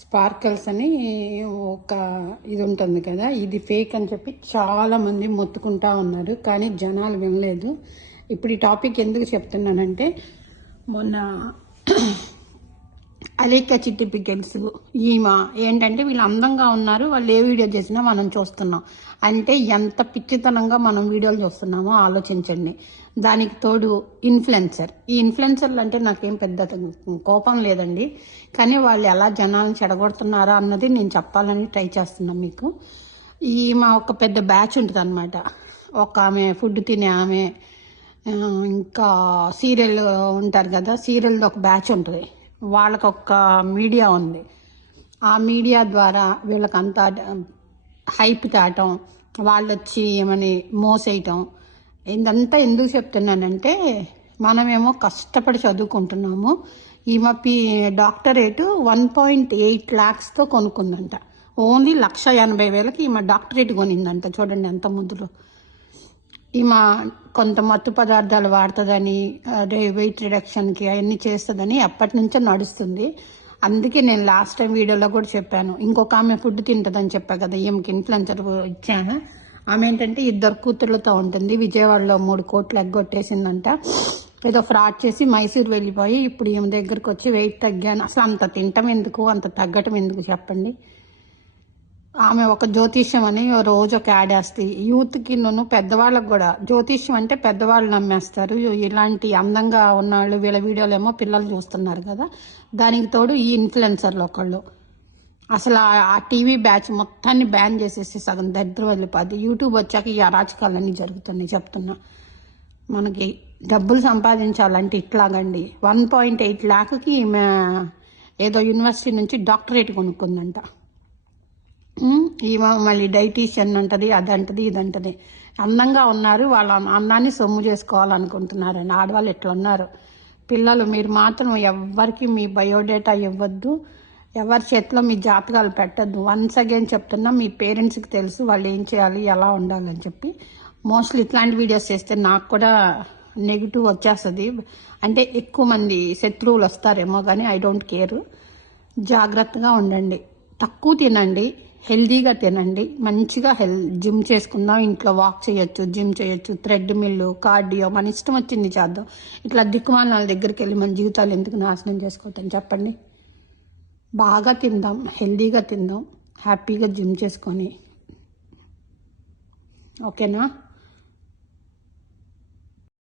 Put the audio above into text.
Sparkles అని ఒక ఇది ఉంటుంది కదా, ఇది ఫేక్ అని చెప్పి చాలామంది మొత్తుకుంటా ఉన్నారు, కానీ జనాలు వినలేదు. ఇప్పుడు ఈ టాపిక్ ఎందుకు చెప్తున్నానంటే, మొన్న అలీకా చిట్టి పికెట్స్ ఈమె ఏంటంటే, వీళ్ళు అందంగా ఉన్నారు, వాళ్ళు ఏ వీడియో చేసినా మనం చూస్తున్నాం. అంటే ఎంత పిచ్చితనంగా మనం వీడియోలు చూస్తున్నామో ఆలోచించండి. దానికి తోడు ఇన్ఫ్లుయెన్సర్. ఈ ఇన్ఫ్లుయెన్సర్లు అంటే నాకేం పెద్ద కోపం లేదండి, కానీ వాళ్ళు ఎలా జనాలను చెడగొడుతున్నారా అన్నది నేను చెప్పాలని ట్రై చేస్తున్నాను మీకు. మా ఒక పెద్ద బ్యాచ్ ఉంటుంది అనమాట. ఒక ఆమె ఫుడ్ తినే ఆమె, ఇంకా సీరియల్ ఉంటారు కదా, సీరియల్ది ఒక బ్యాచ్ ఉంటుంది. వాళ్ళకు ఒక మీడియా ఉంది. ఆ మీడియా ద్వారా వీళ్ళకంతా హైప్ తేవటం, వాళ్ళు వచ్చి ఏమని మోసేయటం. ఇదంతా ఎందుకు చెప్తున్నానంటే, మనమేమో కష్టపడి చదువుకుంటున్నాము. ఈమె డాక్టరేట్ 1.8 lakhsతో కొనుక్కుందంట. ఓన్లీ 1,80,000కి ఈమె డాక్టరేట్ కొనిందంట. చూడండి ఎంత ముద్దులో. ఈమె కొంత మత్తు పదార్థాలు వాడుతుందని, వెయిట్ రిడక్షన్కి అవన్నీ చేస్తుందని ఎప్పటి నుంచో నడుస్తుంది. అందుకే నేను లాస్ట్ టైం వీడియోలో కూడా చెప్పాను. ఇంకొక ఆమె ఫుడ్ తింటుందని చెప్పా కదా, ఈమెకి ఇన్ఫ్లుయెన్సర్ ఇచ్చాను. ఆమె ఏంటంటే 2 కూతుర్లతో ఉంటుంది. విజయవాడలో 3 కోట్లు ఎగ్గొట్టేసిందంట. ఏదో ఫ్రాడ్ చేసి మైసూర్ వెళ్ళిపోయి ఇప్పుడు ఈమె దగ్గరకు వచ్చి వెయిట్ తగ్గాను. అసలు అంత తింటం ఎందుకు, అంత తగ్గటం ఎందుకు చెప్పండి. ఆమె ఒక జ్యోతిష్యం అని రోజు ఒక యాడ్ వేస్తాయి యూత్కి, పెద్దవాళ్ళకి కూడా. జ్యోతిష్యం అంటే పెద్దవాళ్ళు నమ్మేస్తారు. ఇలాంటి అందంగా ఉన్నవాళ్ళు వీళ్ళ వీడియోలు ఏమో పిల్లలు చూస్తున్నారు కదా. దానికి తోడు ఈ ఇన్ఫ్లుయెన్సర్లు ఒకళ్ళు. అసలు ఆ టీవీ బ్యాచ్ మొత్తాన్ని బ్యాన్ చేసేసి సగం దరిద్రం వెళ్ళిపోద్ది. యూట్యూబ్ వచ్చాక ఈ అరాచకాలన్నీ జరుగుతున్నాయి చెప్తున్నా. మనకి డబ్బులు సంపాదించాలంటే ఇట్లాగండి. 1.8 lakhకి ఈమె ఏదో యూనివర్సిటీ నుంచి డాక్టరేట్ కొనుక్కుందంట. ఈమె మళ్ళీ డైటీషియన్ అంటది, అదంటది ఇదంటది. అందంగా ఉన్నారు, వాళ్ళ అందాన్ని సొమ్ము చేసుకోవాలనుకుంటున్నారండి. ఆడవాళ్ళు ఎట్లా ఉన్నారు. పిల్లలు మీరు మాత్రం ఎవరికి మీ బయోడేటా ఇవ్వద్దు, ఎవరి చేతిలో మీ జాతకాలు పెట్టద్దు. వన్స్ అగైన్ చెప్తున్నా, మీ పేరెంట్స్కి తెలుసు వాళ్ళు ఏం చేయాలి, ఎలా ఉండాలని చెప్పి. మోస్ట్లీ ఇట్లాంటి వీడియోస్ చేస్తే నాకు కూడా నెగిటివ్ వచ్చేస్తుంది. అంటే ఎక్కువ మంది శత్రువులు వస్తారేమో, కానీ ఐ డోంట్ కేర్. జాగ్రత్తగా ఉండండి, తక్కువ తినండి, హెల్దీగా తినండి, మంచిగా జిమ్ చేసుకుందాం. ఇంట్లో వాక్ చేయొచ్చు, జిమ్ చేయొచ్చు, థ్రెడ్ మిల్లు, కార్డియో, మన ఇష్టం వచ్చింది చేద్దాం. ఇట్లా దిక్కుమాల దగ్గరికి వెళ్ళి మన జీవితాలు ఎందుకు నాశనం చేసుకోవటం చెప్పండి. బాగా తిందాం, హెల్దీగా తిందాం, హ్యాపీగా జిమ్ చేసుకొని. ఓకేనా?